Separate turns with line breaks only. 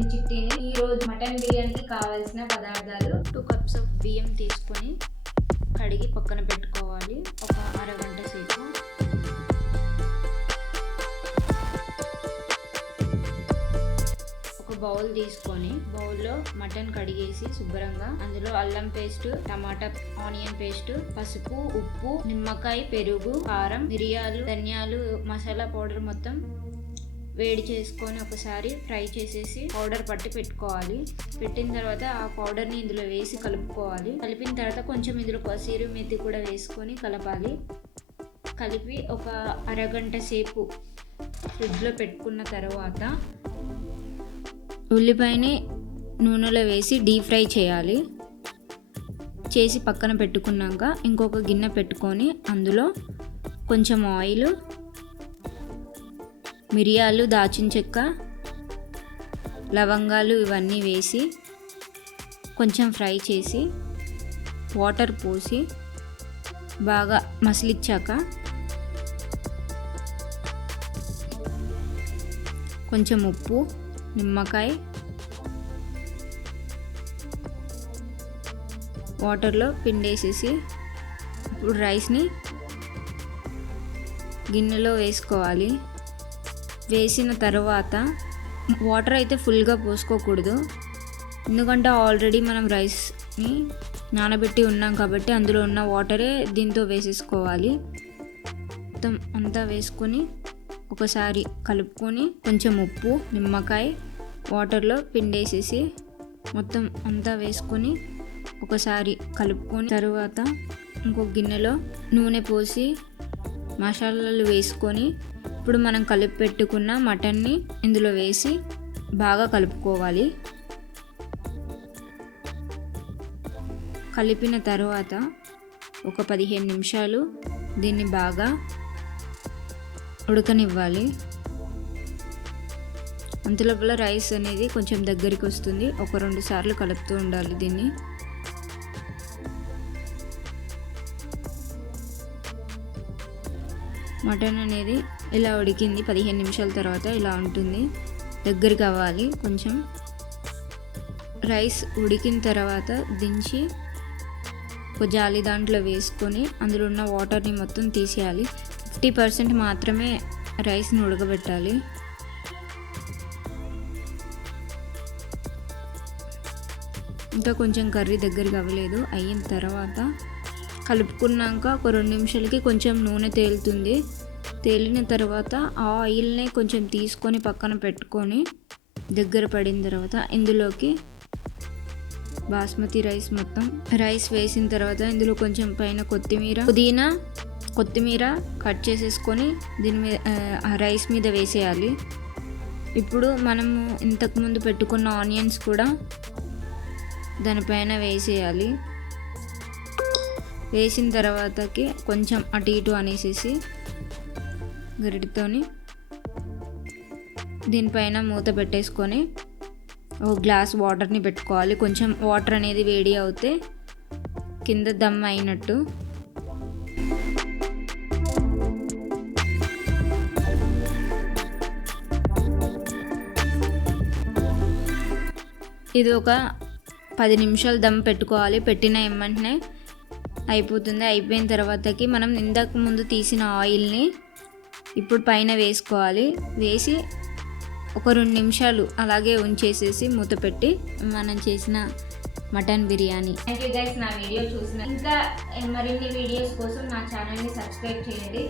Green చిట్టీని ఈ రోజు mutton బిర్యానీకి కావాల్సిన పదార్థాలు.
టూ కప్స్ ఆఫ్ బియ్యం తీసుకొని కడిగి పక్కన పెట్టుకోవాలి. ఒక అరగంట సేపు. ఒక బౌల్ తీసుకొని బౌల్లో మటన్ కడిగేసి శుభ్రంగా అందులో అల్లం పేస్ట్ టమాటా ఆనియన్ పేస్ట్ పసుపు ఉప్పు నిమ్మకాయ పెరుగు కారం మిరియాలు ధనియాలు మసాలా పౌడర్ మొత్తం వేడి చేసుకొని ఒకసారి ఫ్రై చేసేసి పౌడర్ పట్టి పెట్టుకోవాలి. పెట్టిన తర్వాత ఆ పౌడర్ని ఇందులో వేసి కలుపుకోవాలి. కలిపిన తర్వాత కొంచెం ఇందులో కసీరు మెత్తి కూడా వేసుకొని కలపాలి. కలిపి ఒక అరగంట సేపు ఫ్రిడ్జ్లో పెట్టుకున్న తర్వాత ఉల్లిపాయని నూనెలో వేసి డీప్ ఫ్రై చేయాలి. చేసి పక్కన పెట్టుకున్నాక ఇంకొక గిన్నె పెట్టుకొని అందులో కొంచెం ఆయిల్ మిరియాలు దాచిన చెక్క లవంగాలు ఇవన్నీ వేసి కొంచెం ఫ్రై చేసి వాటర్ పోసి బాగా మసిలిచ్చాక కొంచెం ఉప్పు నిమ్మకాయ వాటర్లో పిండేసేసి ఇప్పుడు రైస్ని గిన్నెలో వేసుకోవాలి. వేసిన తర్వాత వాటర్ అయితే ఫుల్గా పోసుకోకూడదు. ఎందుకంటే ఆల్రెడీ మనం రైస్ని నానబెట్టి ఉన్నాం కాబట్టి అందులో ఉన్న వాటరే దీంతో వేసేసుకోవాలి. మొత్తం అంతా వేసుకొని ఒకసారి కలుపుకొని కొంచెం ఉప్పు నిమ్మకాయ వాటర్లో పిండేసేసి మొత్తం అంతా వేసుకొని ఒకసారి కలుపుకొని తర్వాత ఇంకో గిన్నెలో నూనె పోసి మసాలాలు వేసుకొని ఇప్పుడు మనం కలిపి పెట్టుకున్న మటన్ని ఇందులో వేసి బాగా కలుపుకోవాలి. కలిపిన తర్వాత ఒక పదిహేను నిమిషాలు దీన్ని బాగా ఉడకనివ్వాలి. అంతలోపల రైస్ అనేది కొంచెం దగ్గరికి వస్తుంది. ఒక రెండు సార్లు కలుపుతూ ఉండాలి దీన్ని. మటన్ అనేది ఇలా ఉడికింది పదిహేను నిమిషాల తర్వాత ఇలా ఉంటుంది. దగ్గర అవ్వాలి. కొంచెం రైస్ ఉడికిన తర్వాత దించి ఒక జాలి దాంట్లో వేసుకొని అందులో ఉన్న వాటర్ని మొత్తం తీసేయాలి. ఫిఫ్టీ పర్సెంట్ మాత్రమే రైస్ని ఉడకబెట్టాలి. ఇంకా కొంచెం కర్రీ దగ్గరికి అవ్వలేదు. అయిన తర్వాత కలుపుకున్నాక ఒక రెండు నిమిషాలకి కొంచెం నూనె తేలుతుంది. తేలిన తర్వాత ఆ ఆయిల్ని కొంచెం తీసుకొని పక్కన పెట్టుకొని దగ్గర పడిన తర్వాత ఇందులోకి బాస్మతి రైస్ మొత్తం. రైస్ వేసిన తర్వాత ఇందులో కొంచెం పైన కొత్తిమీర పుదీనా కొత్తిమీర కట్ చేసేసుకొని దీని మీద రైస్ మీద వేసేయాలి. ఇప్పుడు మనము ఇంతకుముందు పెట్టుకున్న ఆనియన్స్ కూడా దానిపైన వేసేయాలి. వేసిన తర్వాతకి కొంచెం అటు ఇటు అనేసేసి గరిటితోని దీనిపైన మూత పెట్టేసుకొని ఒక గ్లాస్ వాటర్ని పెట్టుకోవాలి. కొంచెం వాటర్ అనేది వేడి అవుతే కింద దమ్ అయినట్టు. ఇది ఒక పది నిమిషాలు దమ్ పెట్టుకోవాలి. పెట్టిన వెంటనే అయిపోతుంది. అయిపోయిన తర్వాతకి మనం ఇందాక ముందు తీసిన ఆయిల్ని ఇప్పుడు పైన వేసుకోవాలి. వేసి ఒక రెండు నిమిషాలు అలాగే ఉంచేసేసి మూత పెట్టి మనం చేసిన mutton biryani.
Thank you guys నా వీడియో చూసిన ఇంకా మరిన్ని వీడియోస్ కోసం నా ఛానల్ని సబ్స్క్రైబ్ చేయండి.